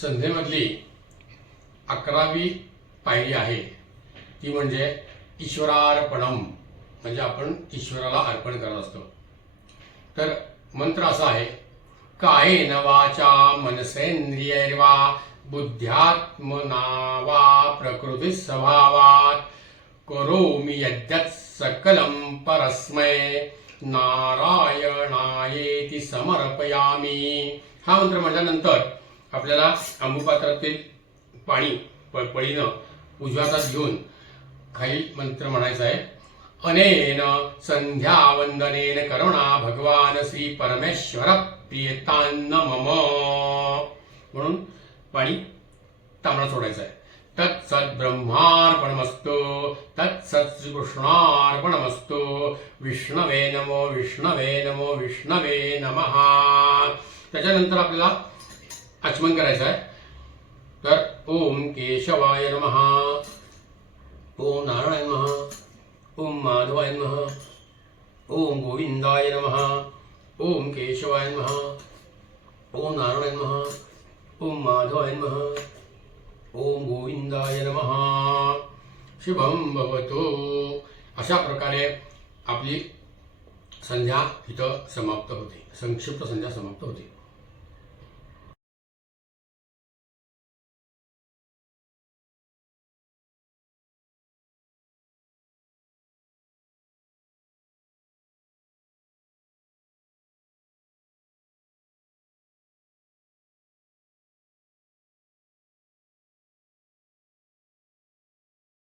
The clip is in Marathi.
संध्येमधली अकरावी पायरी आहे. ती म्हणजे ईश्वरार्पणम म्हणजे आपण ईश्वराला अर्पण करत असतो. तर मंत्र असा आहे कायेन वाचा मनसेंद्रियर्वा बुद्ध्यात्मना वा प्रकृती स्वभावात करो मी यद्यत सकलं परस्मय नारायणायेती समर्पयामी. हा मंत्र म्हटल्यानंतर आपल्याला अंबुपात्रातील पाणी प- पळीनं उजव्या हातात घेऊन खालील मंत्र म्हणायचा आहे. अनेन संध्या वंदनेन करुणा भगवान श्री परमेश्वर प्रियतान्न मम म्हणून पाणी तांबडा सोडायचं आहे. तत्सत ब्रह्मार्पणमस्तु तत्सत श्रीकृष्णार्पणमस्तु. विष्णवे नमो विष्णवे नमो विष्णवे नमः. त्याच्यानंतर आपल्याला आचमन करायचं आहे. तर ओम केशवाय महा ओम नारायण महा ओम माधवाय महा ओम गोविंदाय महा ओम केशवाय महा ओम नारायण महा ओम माधवाय महा ओम गोविंदाय महा शुभम भवतो. अशा प्रकारे आपली संध्या इथं समाप्त होते. संक्षिप्त संध्या समाप्त होते.